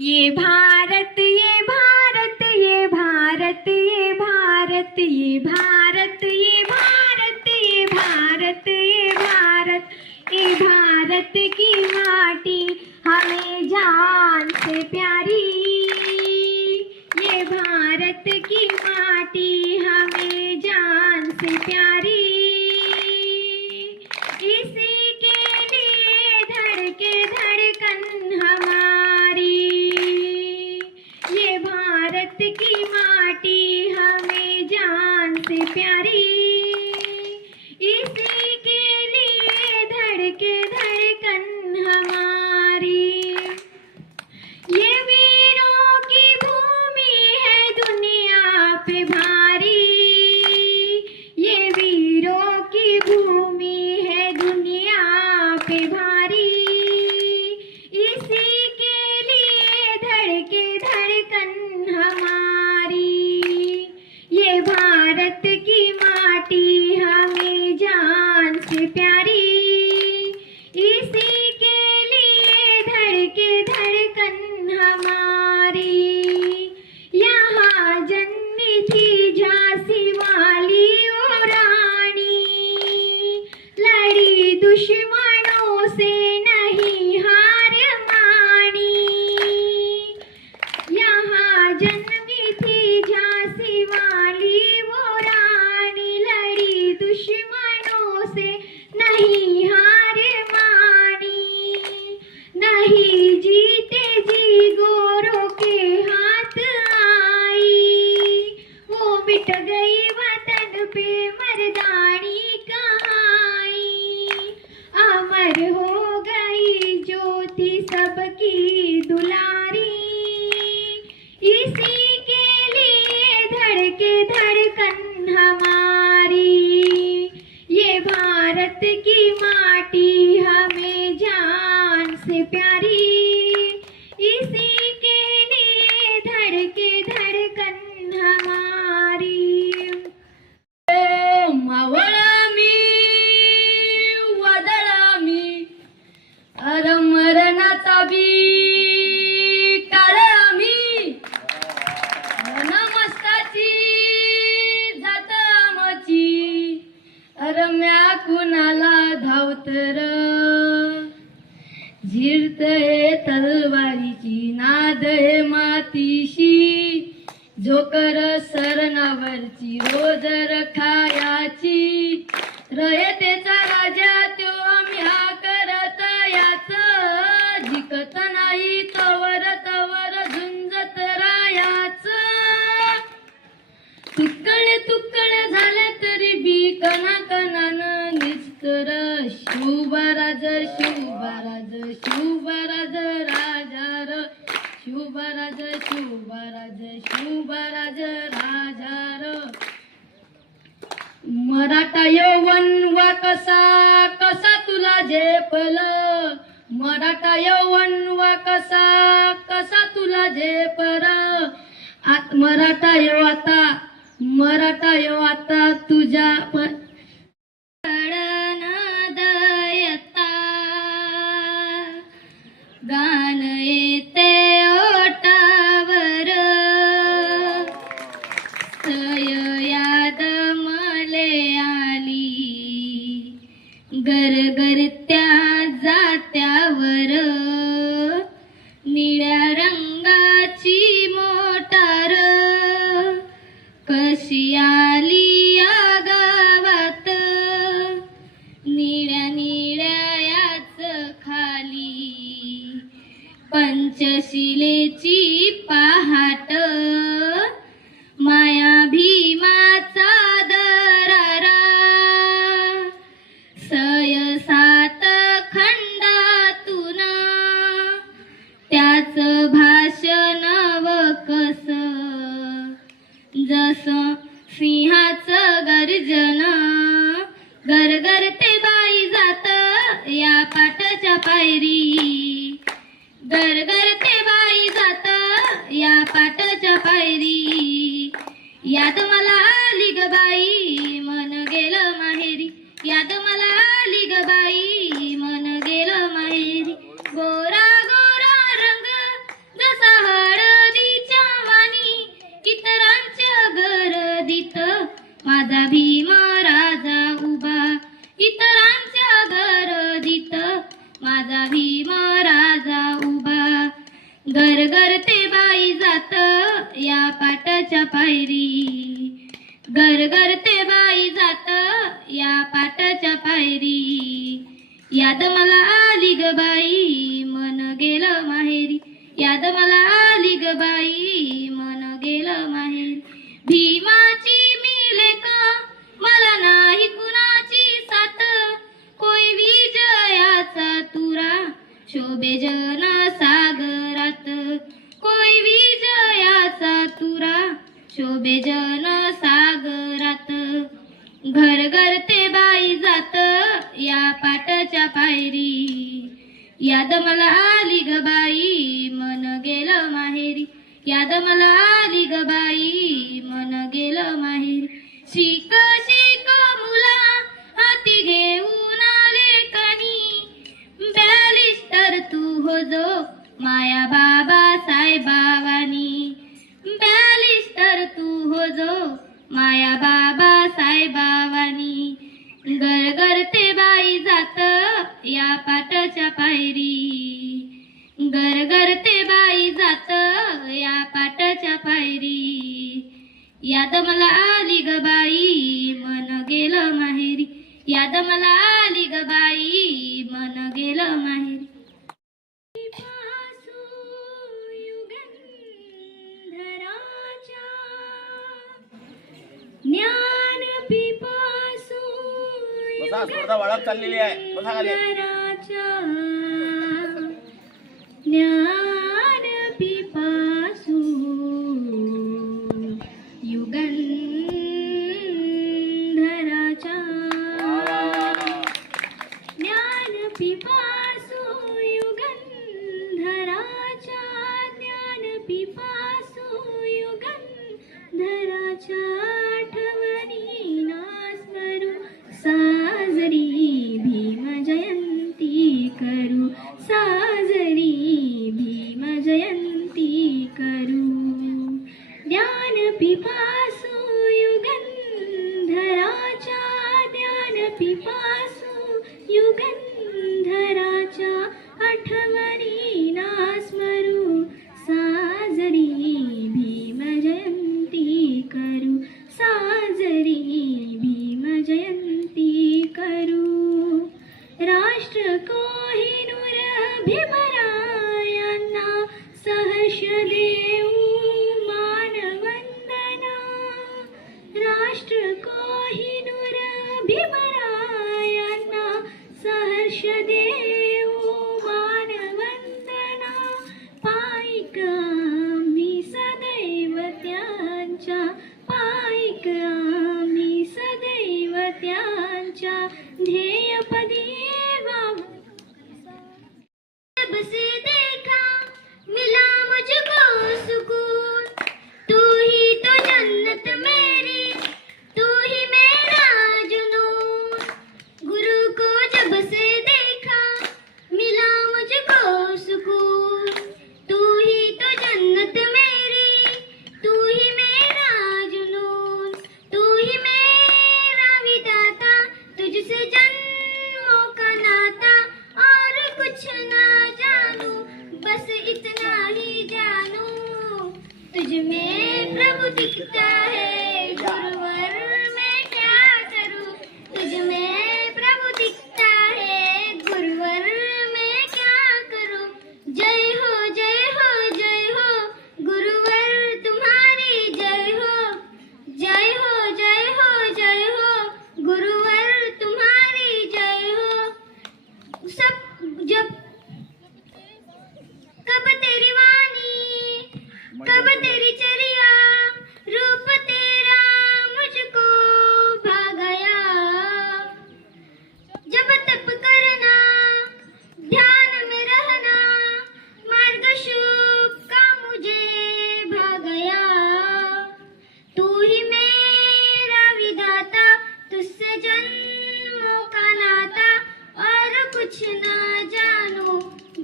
ये भारत ये भारत ये भारत ये भारत ये भारत. की Mama. अवतर तलवारीची नाद हे मातीशी. झोकर सरनावरची रोज रखायाची. रयतेचा राजा त्यो आम्ही हा करत याच. जिकत नाही तवर तवर झुंजत रायाच. तुकडे तुकडे झाले तरी बी कना दर्शन पाटाच्या पायरी. गरगरते बाई जात या पाटाच्या पायरी. याद मला आली ग बाई मन गेलं माहेरी. याद मला आली ग बाई मन गेलं माहेरी. गोरा माझा भीमारा राजा भीमा राजा उभा. घर घर ते बाई जात या पाटाच्या पायरी. घर घर ते बाई जात या पाटाच्या पायरी. याद मला आली ग बाई मन गेलं माहेरी. याद मला आली ग बाई मन गेलं माहेरी. भीमाची शोभे सागरात कोई विजयाचा तुरा. शोभे जन सागरात घर घर ते बाई जात या पाटाच्या पायरी. याद मला आली ग बाई मन गेलं माहेरी. याद मला आली ग बाई मन गेलं माहेरी. शिक शिक मुला हाती घेऊन तू हो जो माया बाबा साहेबावानी बॅलिस्टर तू हो जो माया बाबा साहेबावानी घर घर ते बाई जात या पाटाच्या पायरी. घर घर ते बाई जात या पाटाच्या पायरी. याद मला आली ग बाई मन गेलं माहेरी. याद मला आली ग बाई मन गेलं माहेरी. बसा स्पर्धा वाढत चाललेली आहे. बसा खाली. का नाता और कुछ ना जानू बस इतना ही जानू। तुझ प्रभु दिखता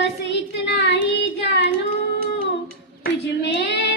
बस इतना ही जानू तुझ में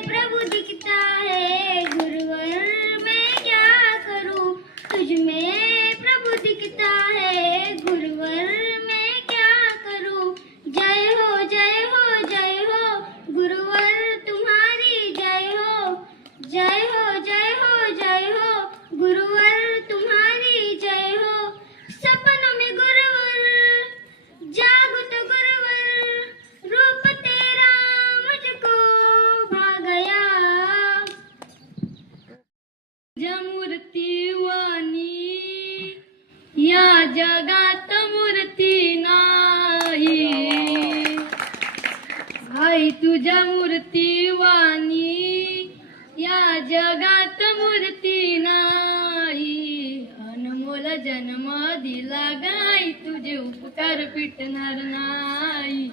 पिटणार नाही.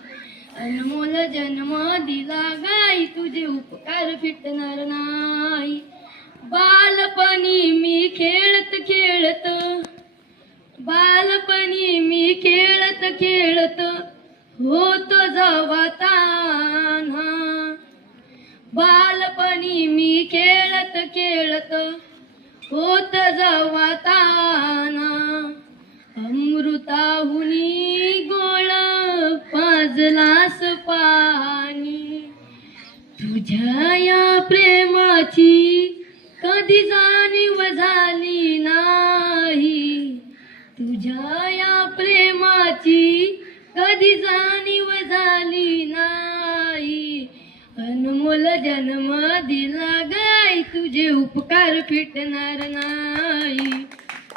अनमोल जन्म दिला गाई तुझे उपकार फिटणार नाही. बालपणी मी खेळत खेळत बालपणी मी खेळत खेळत होत जवा तान्हा. बालपणी मी खेळत खेळत होत जवा तान्हा. अमृताहुनी गोळ पाजलास पाणी. तुझ्या या प्रेमाची कधी जाणीव झाली नाही. तुझ्या या प्रेमाची कधी जाणीव झाली नाही. अनमोल जन्म दिला गाय तुझे उपकार फिटणार नाही.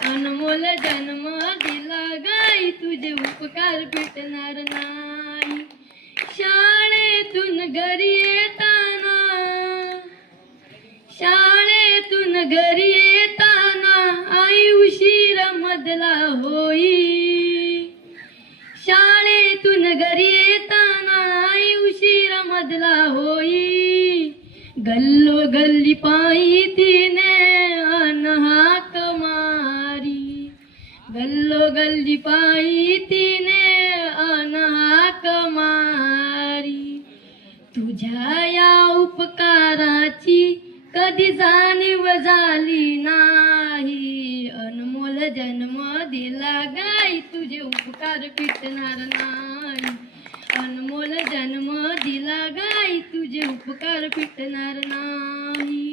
अनमोल जन्म दिला गाय तुझे उपकार भेटणार नाही. शाळेतून घरी येताना शाळेतून घरी येताना आई उशीर मधला होई. शाळेतून घरी येताना आई उशीर मधला होई. गल्लो गल्ली पायी तिने अनहा गल्लो गल्ली पाई तिने अनहाक मारी. तुझ्या या उपकाराची कधी जाणीव झाली नाही. अनमोल जन्म दिला गाई तुझे उपकार फिटणार नाही. अनमोल जन्म दिला गाई तुझे उपकार फिटणार नाही.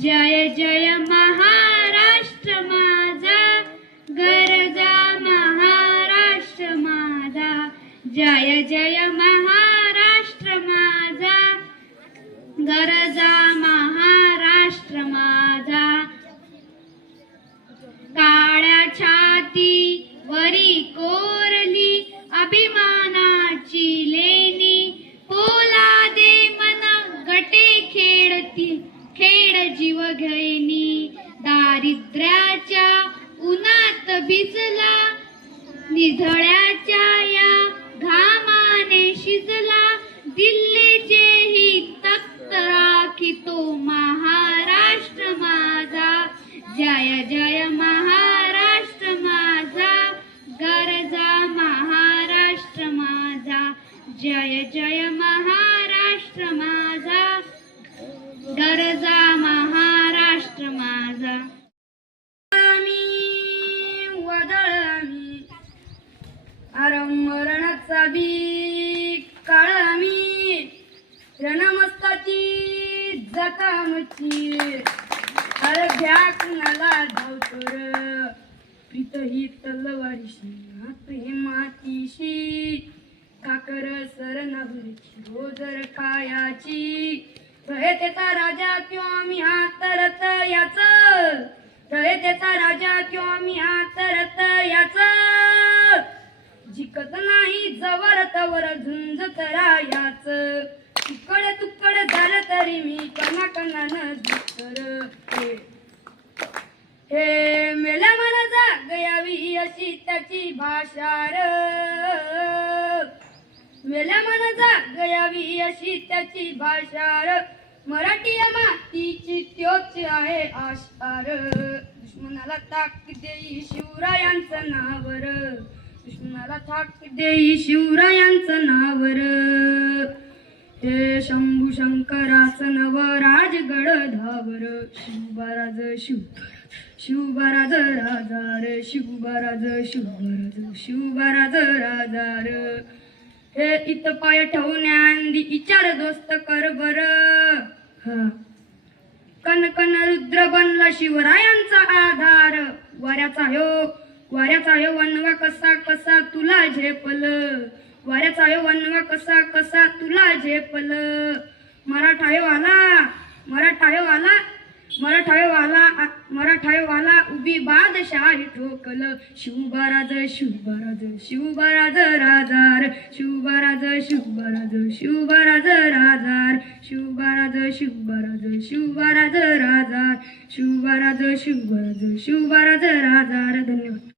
जय जय जीव घेणी दारिद्र्याच्या उन्हात भिजला. निधळ्याच्या मरणाचा बी काळामी रणमस्ताची जकामची अर्ध्या कुणाला धावतर प्रीत ही तलवारीशी हात हे मातीशी काकर सरणावरची रोजर हो कायाची रहे त्याचा राजा किंवा मी हातरत याच. रहे त्याचा राजा किंवा मी हातरत याच. जिकत नाही जवर तवर झुंज रायाच तुकड तुकड झालं तरी मी कणा कणानं दुसर. हे मेला मला मनाचा गयावी अशी त्याची भाषा र. मेल्या मनाचा गयावी अशी त्याची भाषा र. मराठी या मातीची त्योच आहे आशार दुश्मनाला ताक देई शिवरायांचं नावर. कृष्णाला थाक देई शिवरायांचं नावर. हे शंभू शंकराचं नव राजगड धावर. शिवबाराज शिव शिवबाराज राजार. शिवबाराज शिवबाराज शिवबाराज राजार. हे इत पाय ठेवण्यांदी विचार दोस्त कर बर. हा. कन कन रुद्र बनला शिवरायांचा आधार. वाऱ्याचा ह्यो वाऱ्याचा यो वनवा कसा कसा तुला झेपल? वाऱ्याचा यो वनवा कसा कसा तुला झेपल? मराठा ह्यो आला मराठा आला मराठा आला मराठा आला उभी बादशाही ठोकल. शिवबाराज शिवबाराज शिवबाराज राजार शिवबाराज शिवबाराज शिवबाराज राजार शिवबाराज शिवबाराज शिवबाराज राजार शिवबाराज शिवबाराज शिवबाराज राजार. धन्यवाद.